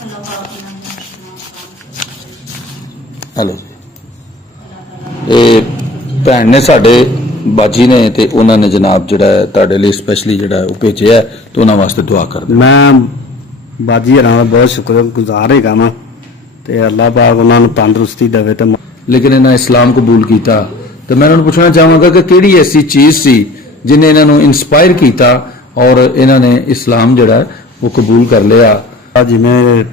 Hello ये भैन ने साडे बाजी ने ते उन्होंने जनाब जिहड़ा तुहाडे लई स्पैशली जिहड़ा वो भेजिया है तो उन्हां वास्ते दुआ कर दे। मैं बाजी हरां दा बहुत शुक्रगुजार हैगा वां ते अल्लाह पाक उन्हां नूं तंदुरुस्ती देवे ते लेकिन इन्हें इस्लाम कबूल किया तो मैं उन्होंने पूछना चाहांगा कि किहड़ी ऐसी चीज़ सी जिन्हें इन्होंने इंस्पायर किया और इन्होंने इस्लाम जिहड़ा है वो कबूल कर लिया। जिवें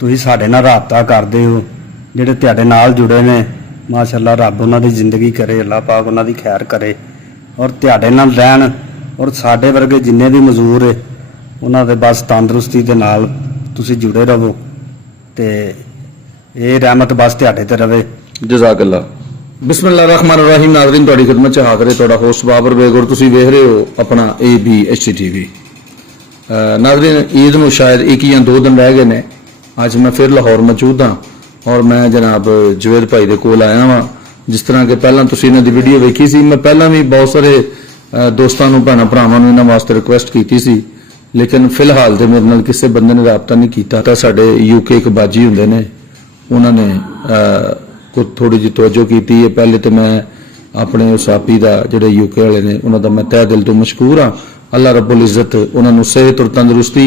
तुसीं साडे नाल राबता करदे हो ਜਿਹੜੇ ਤੁਹਾਡੇ ਨਾਲ ਜੁੜੇ ਨੇ ਮਾਸ਼ਾਅੱਲਾ ਰੱਬ ਉਹਨਾਂ ਦੀ ਜ਼ਿੰਦਗੀ ਕਰੇ ਅੱਲਾਹ ਪਾਕ ਉਹਨਾਂ ਦੀ ਖੈਰ ਕਰੇ ਔਰ ਤੁਹਾਡੇ ਨਾਲ ਰਹਿਣ ਔਰ ਸਾਡੇ ਵਰਗੇ ਜਿੰਨੇ ਵੀ ਮਜ਼ਦੂਰ ਹੈ ਉਹਨਾਂ ਦੇ ਬਸ ਤੰਦਰੁਸਤੀ ਦੇ ਨਾਲ ਤੁਸੀਂ ਜੁੜੇ ਰਹੋ ਤੇ ਇਹ ਰਹਿਮਤ ਬਸ ਤੁਹਾਡੇ ਤੇ ਰਵੇ। ਜਜ਼ਾਕੱਲਾ। ਬਿਸਮਿਲ੍ਲਾਹਿਰਰਹਿਮਾਨਿਰਰਹੀਮ। ਨਾਜ਼ਰੀਨ ਤੁਹਾਡੀ ਖਿਦਮਤ 'ਚ ਹਾਜ਼ਰ ਹੈ ਤੁਹਾਡਾ ਹੋਸਟ ਬਾਬਰ ਬੇਗੁਰ। ਤੁਸੀਂ ਵੇਖ ਰਹੇ ਹੋ ਆਪਣਾ ABHT TV। ਨਾਜ਼ਰੀਨ ਈਦ ਨੂੰ ਸ਼ਾਇਦ 1 ਜਾਂ 2 ਦਿਨ ਰਹਿ ਗਏ ਨੇ। ਅੱਜ मैं फिर लाहौर मौजूद हाँ और मैं जनाब जवेद भाई के कोल आया वा। जिस तरह के पहला तुसीं इन्हां दी वीडियो वेखी सी, मैं पहला भी बहुत सारे दोस्तों नूं भैणां भरावां नूं इन्हां वास्ते रिक्वेस्ट कीती सी, लेकिन फिलहाल तो मेरे नाल किसी बंदे ने राबता नहीं कीता। तां साडे UK एक बाजी हुंदे ने उन्होंने कुछ थोड़ी जी तवज्जो कीती है। पहले तो मैं अपने उस आपी दा जिहड़े UK वाले ने उन्हां दा मैं तहे दिल तो मशकूर हाँ। अल्लाह रब्बुल इज़्ज़त उन्हां नूं सेहत और तंदुरुस्ती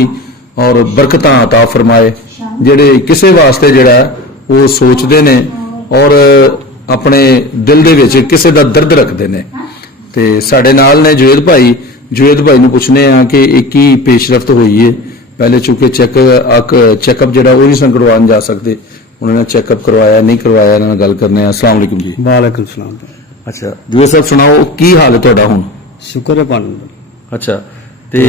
और बरकतां अता फरमाए जिहड़े किसी वास्ते जिहड़ा वो सोचते ने और अपने दिल दे विच किसी दा दर्द रखते ने। ते साडे नाल ने जवेद भाई नूं पुछने आ कि एक ही पेशरफ्त हुई है। पहले चूंकि चेकअप जिहड़ा वो नहीं सन करवाने जा सकते, उन्होंने चेकअप करवाया नहीं करवाया, इन्हां नाल गल करने। अस्सलाम वालेकुम जी। वालेकुम सलाम। अच्छा जवेद साहब सुनाओ की हाल है तुहाडा हुण? शुक्र है पानी। अच्छा ते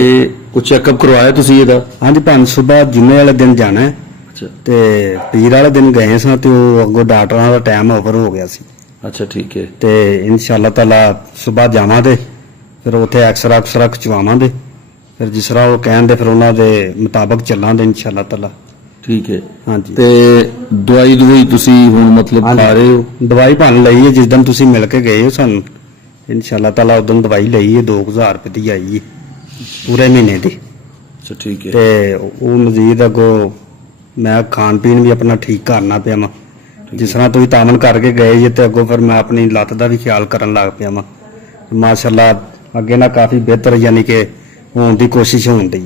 कुछ चेकअप करवाया तुसीं इहदा? हाँ जी भान सुबह जुम्मे वाले दिन जाना है ते पीर वाले दिन गए सां ते अगों डॉक्टरां दा टाइम ओवर हो गया सी। अच्छा ठीक है। ते इंशाअल्लाह ताला सुबह जावांगे फिर उत्थे एक्सरा खिचवावांगे फिर जिस तरह वो कहंदे फिर उन्हां दे मुताबिक चलांगे इंशाअल्लाह ताला। ठीक है। हाँ जी। ते दवाई तुसीं हुण मतलब खा रहे हो? दवाई भान लई है जिस दिन तुसीं मिल के गए हो सानूं इंशाअल्लाह ताला उस दिन दवाई लई है 2000 रुपए दी आई है पूरे महीने दी। अच्छा ठीक है। ते वो मजीद अगों मैं खान पीन भी अपना ठीक करना पिया वा। जिस तरह तुसीं तामन करके गए जे ते अगों फिर मैं अपनी लत्त दा भी ख्याल करन लग पिया वा। माशाअल्लाह अगे ना काफ़ी बेहतर यानी कि होने की कोशिश होन दी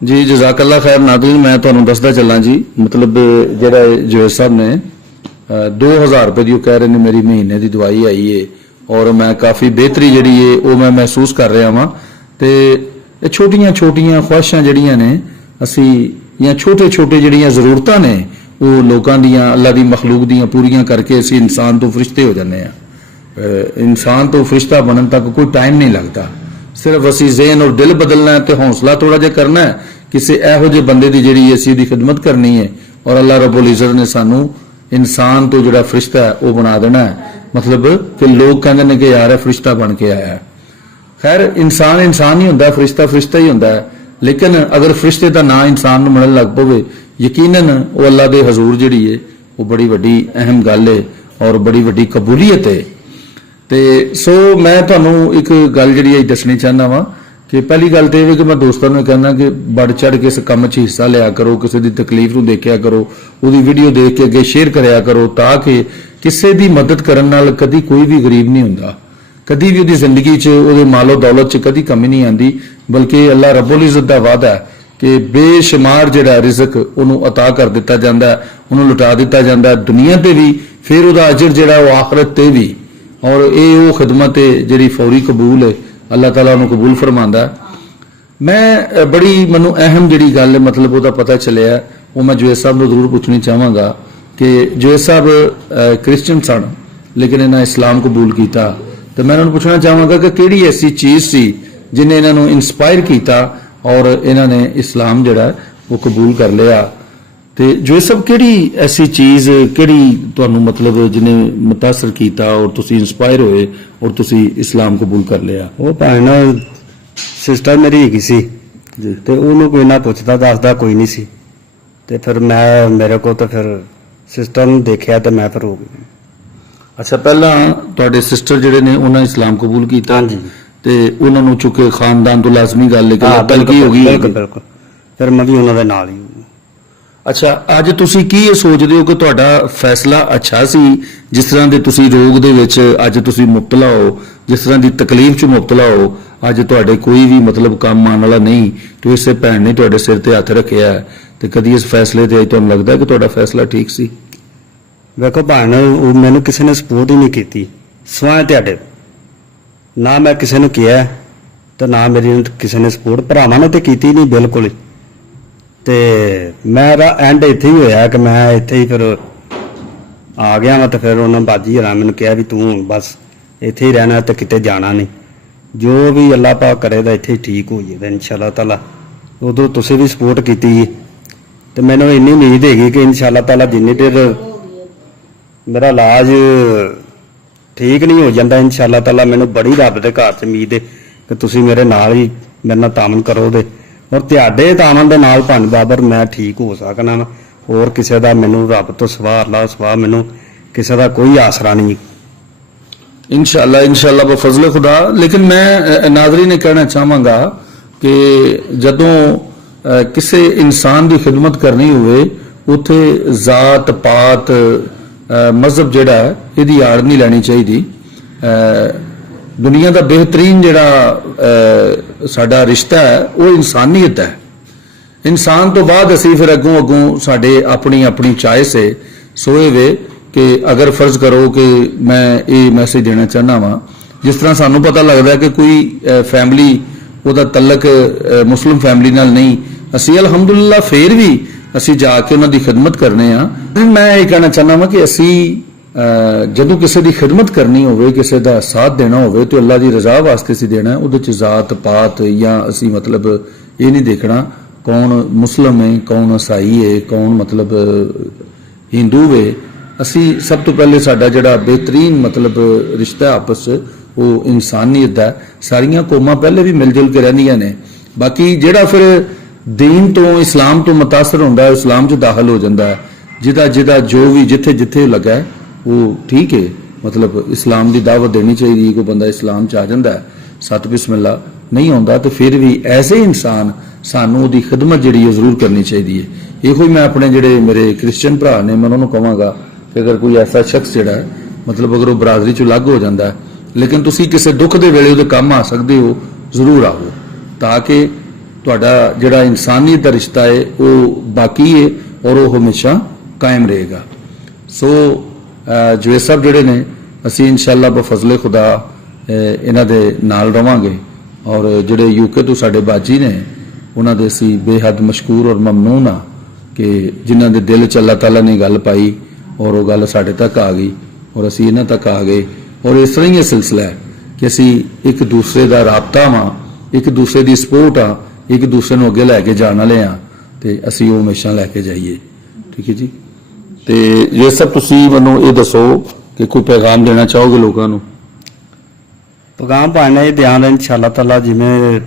जी। जज़ाकल्लाह खैर। नाज़रीन मैं तुहानूं दसदा चलां जी, मतलब जिहड़ा जवेद साहब ने 2000 रुपए दी कह रहे ने मेरी महीने की दवाई आई है और मैं काफ़ी बेहतरी जिहड़ी है वो मैं महसूस कर रहा वां। ते छोटियां ख्वाहिशां जिहड़ियां ने असी या छोटे जिहड़ियां जरूरतां ने वो लोकां दियां अल्लाह दी मखलूक दियां पूरियां करके असी इंसान तो फरिश्ते हो जाने हैं। इंसान तो फरिश्ता बनन तक कोई टाइम नहीं लगता। सिर्फ असी ज़हन और दिल बदलना है ते हौसला थोड़ा जिहा करना है, किसी इहो जिहे बंदे दी जिहड़ी असी दी खिदमत करनी है और अल्लाह रब्बुल इज़्ज़त ने सानू इंसान तो जिहड़ा फरिश्ता है वो बना देना है। मतलब कि लोग कहंदे ने कि यार फरिश्ता बन के आया है। खैर इंसान ही हुंदा, फरिश्ता ही हुंदा है। लेकिन अगर फरिश्ते का ना इंसान नूं मिलण लग पवे यकीनन वो अल्लाह दे हजूर जिहड़ी है वो बड़ी वड्डी अहम गल है और बड़ी वड्डी कबूलियत है। ते सो मैं तुहानूं एक गल जिहड़ी दसनी चाहना वा कि पहली गल तो यह कि मैं दोस्तों नूं कहना कि बढ़ चढ़ के इस काम च हिस्सा लिया करो, किसी की तकलीफ नूं देखिया करो, उसकी वीडियो देख के अगे शेयर करिया करो ताकि किसी की मदद करन नाल कदी कोई भी गरीब नहीं हुंदा, कदी भी उसकी जिंदगी च उसदे मालो दौलत च कदी कमी नहीं आती। बल्कि अल्लाह रब्बुल इज़्ज़त दा वादा है कि बेशुमार जिहड़ा रिज़क उहनूं अता कर दिता जांदा है, उहनूं लुटा दिता जांदा है दुनिया ते भी, फिर उहदा अजर जिहड़ा वो आखिरत ते भी। और ये वो खिदमत है जिहड़ी फौरी कबूल है, अल्लाह ताला उहनूं कबूल फरमांदा। मैं बड़ी मैनूं अहम जिहड़ी गल मतलब उहदा पता चलिया वो मैं जवेद साहब नूं जरूर पुछनी चाहांगा कि जवेद साहब क्रिश्चियन सन लेकिन इन्हां इस्लाम कबूल किया, तो मैं उन्होंने पूछना चाहांगा कि किहड़ी ऐसी चीज़ सी जिन्हें इन्हों इंस्पायर किया और इन्होंने इस्लाम जिहड़ा वो कबूल कर लिया। तो जो सब किहड़ी ऐसी चीज़ किहड़ी तुहानूं मतलब जिन्हें मुतासर किया और तुसीं इंस्पायर होए और तुसीं इस्लाम कबूल कर लिया? वो भैन सिस्टर मेरी हैगी सी जी, तो उन्होंने कोई ना पुछदा दसदा कोई नहीं सी, तो फिर मैं मेरे को तो फिर सिस्टर ने देखा तो मैं फिर हो गई। अच्छा पहला तुहाडे सिस्टर जिहड़े ने उन्होंने इस्लाम कबूल किया? हाँ जी। ते उन्होंने चुके खानदान तो लाजमी गल है कि बिल्कुल फिर मैं भी उन्होंने नाल ही। ਅੱਛਾ, ਅੱਜ ਤੁਸੀਂ ਕੀ ਇਹ ਸੋਚਦੇ ਹੋ ਕਿ ਤੁਹਾਡਾ ਫੈਸਲਾ ਅੱਛਾ ਸੀ, ਜਿਸ ਤਰ੍ਹਾਂ ਦੇ ਤੁਸੀਂ ਰੋਗ ਦੇ ਵਿੱਚ ਅੱਜ ਤੁਸੀਂ ਮੁਬਤਲਾ ਹੋ, ਜਿਸ ਤਰ੍ਹਾਂ ਦੀ ਤਕਲੀਫ 'ਚ ਮੁਬਤਲਾ ਹੋ, ਅੱਜ ਤੁਹਾਡੇ ਕੋਈ ਵੀ ਮਤਲਬ ਕੰਮ ਆਉਣ ਵਾਲਾ ਨਹੀਂ, ਤੇ ਇਸੇ ਭੈਣ ਨੇ ਤੁਹਾਡੇ ਸਿਰ ਤੇ ਹੱਥ ਰੱਖਿਆ ਹੈ, ਤੇ ਕਦੀ ਇਸ ਫੈਸਲੇ ਤੇ ਅੱਜ ਤੁਹਾਨੂੰ ਲੱਗਦਾ ਕਿ ਤੁਹਾਡਾ ਫੈਸਲਾ ਠੀਕ ਸੀ? ਵੇਖੋ ਭੈਣ, ਉਹ ਮੈਨੂੰ ਕਿਸੇ ਨੇ ਸਪੋਰਟ ਹੀ ਨਹੀਂ ਕੀਤੀ ਸਵਾਏ ਤੁਹਾਡੇ। ਨਾ ਮੈਂ ਕਿਸੇ ਨੂੰ ਕਿਹਾ ਤੇ ਨਾ ਮੇਰੀ ਕਿਸੇ ਨੇ ਸਪੋਰਟ, ਭਰਾਵਾਂ ਨੇ ਤੇ ਕੀਤੀ ਨਹੀਂ ਬਿਲਕੁਲ ਹੀ। ਤੇ ਮੇਰਾ ਐਂਡ ਇੱਥੇ ਹੀ ਹੋਇਆ ਕਿ ਮੈਂ ਇੱਥੇ ਹੀ ਫਿਰ ਆ ਗਿਆ ਵਾ, ਤੇ ਫਿਰ ਉਹਨਾਂ ਬਾਜੀ ਹਰਾਂ ਮੈਨੂੰ ਕਿਹਾ ਵੀ ਤੂੰ ਬਸ ਇੱਥੇ ਹੀ ਰਹਿਣਾ ਤੇ ਕਿਤੇ ਜਾਣਾ ਨਹੀਂ, ਜੋ ਵੀ ਅੱਲਾਹ ਪਾਕ ਕਰੇਗਾ ਇੱਥੇ ਹੀ ਠੀਕ ਹੋ ਜਾਏਗਾ ਇਨਸ਼ਾਅੱਲਾ ਤਾਲਾ। ਉਦੋਂ ਤੁਸੀਂ ਵੀ ਸਪੋਰਟ ਕੀਤੀ ਤੇ ਮੈਨੂੰ ਇੰਨੀ ਉਮੀਦ ਹੈਗੀ ਕਿ ਇਨਸ਼ਾਅੱਲਾ ਤਾਲਾ ਜਿੰਨੀ ਦੇਰ ਮੇਰਾ ਇਲਾਜ ਠੀਕ ਨਹੀਂ ਹੋ ਜਾਂਦਾ ਇਨਸ਼ਾਅੱਲਾ ਤਾਲਾ, ਮੈਨੂੰ ਬੜੀ ਰੱਬ ਦੇ ਘਰ 'ਚ ਉਮੀਦ ਹੈ ਕਿ ਤੁਸੀਂ ਮੇਰੇ ਨਾਲ ਹੀ ਮੇਰੇ ਨਾਲ ਤਾਮਨ ਕਰੋਗੇ, ਔਰ ਤੁਹਾਡੇ ਤਾਮਨ ਦੇ ਨਾਲ ਭਾਣ ਬਾਬਰ ਮੈਂ ਠੀਕ ਹੋ ਸਕਣਾ ਵਾ। ਹੋਰ ਕਿਸੇ ਦਾ ਮੈਨੂੰ ਰੱਬ ਤੋਂ ਸਿਵਾ ਅੱਲਾਹ ਸਿਵਾ ਮੈਨੂੰ ਕਿਸੇ ਦਾ ਕੋਈ ਆਸਰਾ ਨਹੀਂ। इंशाल्लाह बफजल खुदा। लेकिन मैं नाज़रीन ने कहना चाहांगा कि जदों किसी इंसान की खिदमत करनी होवे उत्थे जात पात मजहब जिहड़ा है इहदी आड़ नहीं लैनी चाहिए। दुनिया का बेहतरीन जिहड़ा साडा रिश्ता है वो इंसानियत है। इंसान तो बाद असी फिर अगों अगों साडे अपनी अपनी चॉइस है। सोए वे कि अगर फर्ज करो कि मैं ये मैसेज देना चाहना वा, जिस तरह सानू पता लगता है कि कोई फैमिली ਉਹਦਾ तलक मुस्लिम फैमिली नाल नहीं, असी अलहमदुलिल्लाह फिर भी असी जाके उन्हां दी खिदमत करने आ। मैं ये कहना चाहना वा कि असी जदों किसी दी खिदमत करनी होवे, किसी दा साथ देना होवे तो अल्लाह दी रजा वास्ते असी देना है। उहदे च जात पात या असी मतलब ये नहीं देखना कौन मुस्लिम है कौन ईसाई है कौन मतलब हिंदू है। असी सब तो पहले साडा जिहड़ा बेहतरीन मतलब रिश्ता आपस वो इंसानियत है। सारियां कौमां पहले भी मिल जुल के रहिंदियां ने। बाकी जिहड़ा फिर दीन तो इस्लाम तो मुतासर होंदा है, इस्लाम च दाखिल हो जाता है, जिहदा जिहदा जो भी जिथे जिथे लगा है वो ठीक है। मतलब इस्लाम की दावत देनी चाहिए। कोई बंदा इस्लाम च आ जाता है, सत बिस्मिल्ला नहीं आउंदा तो फिर भी ऐसे इंसान सानू उहदी खिदमत जिहड़ी जरूर करनी चाहिए है। इहो मैं अपने जिहड़े मेरे क्रिश्चियन भरा ने मैं उन्होंने कहांगा कि अगर कोई ऐसा शख्स जिहड़ा है मतलब अगर वो बरादरी चों अलग हो जाता है, लेकिन तुसी किसी दुख के वेले उहदे काम आ सकते हो, जरूर आओ ताकि तुहाडा जिहड़ा इंसानियत दा रिश्ता है वो बाकी है और वो हमेशा कायम रहेगा। सो जवेद साहब जिहड़े ने असी इंशाअल्लाह बफजले खुदा इन्हां दे नाल रवांगे और जिहड़े यूके तो साडे बाजी ने उन्हां दे असी बेहद मशकूर और ममनून आ कि जिन्हां दे दिल च अल्लाह ताला ने गल पाई और वो गल साडे तक आ गई और असी इन्हां तक आ गए। और इस तरह ही यह सिलसिला है कि असी एक दूसरे का राबता वा, एक दूसरे की सपोर्ट आ, एक दूसरे को अगे लैके जाने वाले हाँ तो असी वो हमेशा लैके जाइए। ठीक है जी। तो ये सब तुसी मैनू ये दसो कि कोई पैगाम देना चाहोगे लोगों को? पैगाम पाने ध्यान इंशाअल्लाह ताला जिवें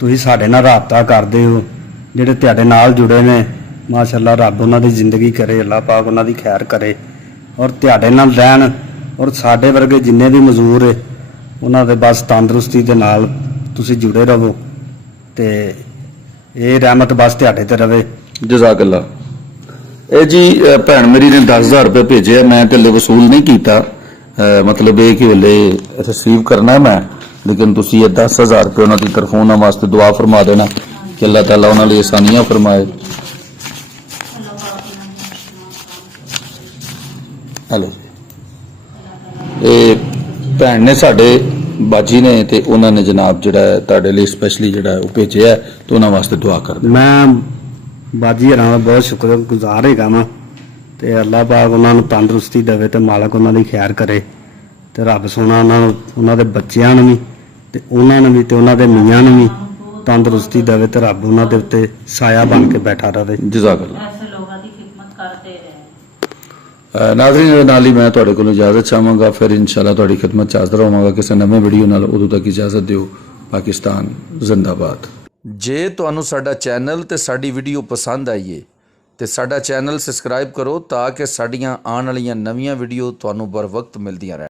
तुसीं साडे नाल राबता करदे हो, जिहड़े तुहाडे नाल जुड़े ने माशाअल्लाह रब उन्हां दी जिंदगी करे, अल्लाह पाक उन्हां दी खैर करे और तुहाडे नाल रहन और साडे वर्गे जिन्ने भी मजदूर है उन्हां दे बस तंदरुस्ती दे नाल तुसीं जुड़े रहो ते ये रहमत बस तुहाडे ते रवे। जज़ाकल्लाह। ਇਹ ਜੀ ਭੈਣ ਮੇਰੀ ਨੇ 10,000 रुपये भेजे, मैं ढिले वसूल नहीं किया, मतलब ये कि वे रिसीव करना मैं, लेकिन तुसी ये 10,000 रुपये उन्होंने तरफ उन्होंने वास्ते दुआ फरमा देना कि अल्लाह ताला उन्होंने लिए आसानियां फरमाए। हेलो ये भैन ने साडे बाजी ने ते उन्होंने जनाब जिहड़ा तुहाडे लिए स्पैशली जिहड़ा वो भेजे है तो उन्होंने वास्ते दुआ कर दे। मैं बाजी हरां दा बहुत शुक्रगुजार हैगा वां ते अल्लाह पाक उन्हां नूं तंदरुस्ती देवे ते मालक उन्हां दी खैर करे ते रब सोना उन्हां दे बच्चियां नूं भी ते उन्हां नूं भी ते उन्हां दे मियां नूं भी तंदरुस्ती देवे ते रब उन्हां दे उत्ते साया बन के बैठा रहे। जज़ाकल्लाह। ऐसे लोगों की खिदमत करते रहे। नाज़रीन नाल ही मैं तुहाडे कोलों इजाजत चाहांगा, फिर इंशाअल्लाह तुहाडी खिदमत च हाज़र होवांगा किसी नवे वीडियो नाल। उदों तक इजाजत दिओ। पाकिस्तान जिंदाबाद। ਜੇ ਤੁਹਾਨੂੰ ਸਾਡਾ ਚੈਨਲ ਤੇ ਸਾਡੀ ਵੀਡੀਓ ਪਸੰਦ ਆਈ ਏ ਤੇ ਸਾਡਾ ਚੈਨਲ ਸਬਸਕ੍ਰਾਈਬ ਕਰੋ ਤਾਂ ਕਿ ਸਾਡੀਆਂ ਆਉਣ ਵਾਲੀਆਂ ਨਵੀਆਂ ਵੀਡੀਓ ਤੁਹਾਨੂੰ ਬਰ ਵਕਤ ਮਿਲਦੀਆਂ ਰਹਿਣ।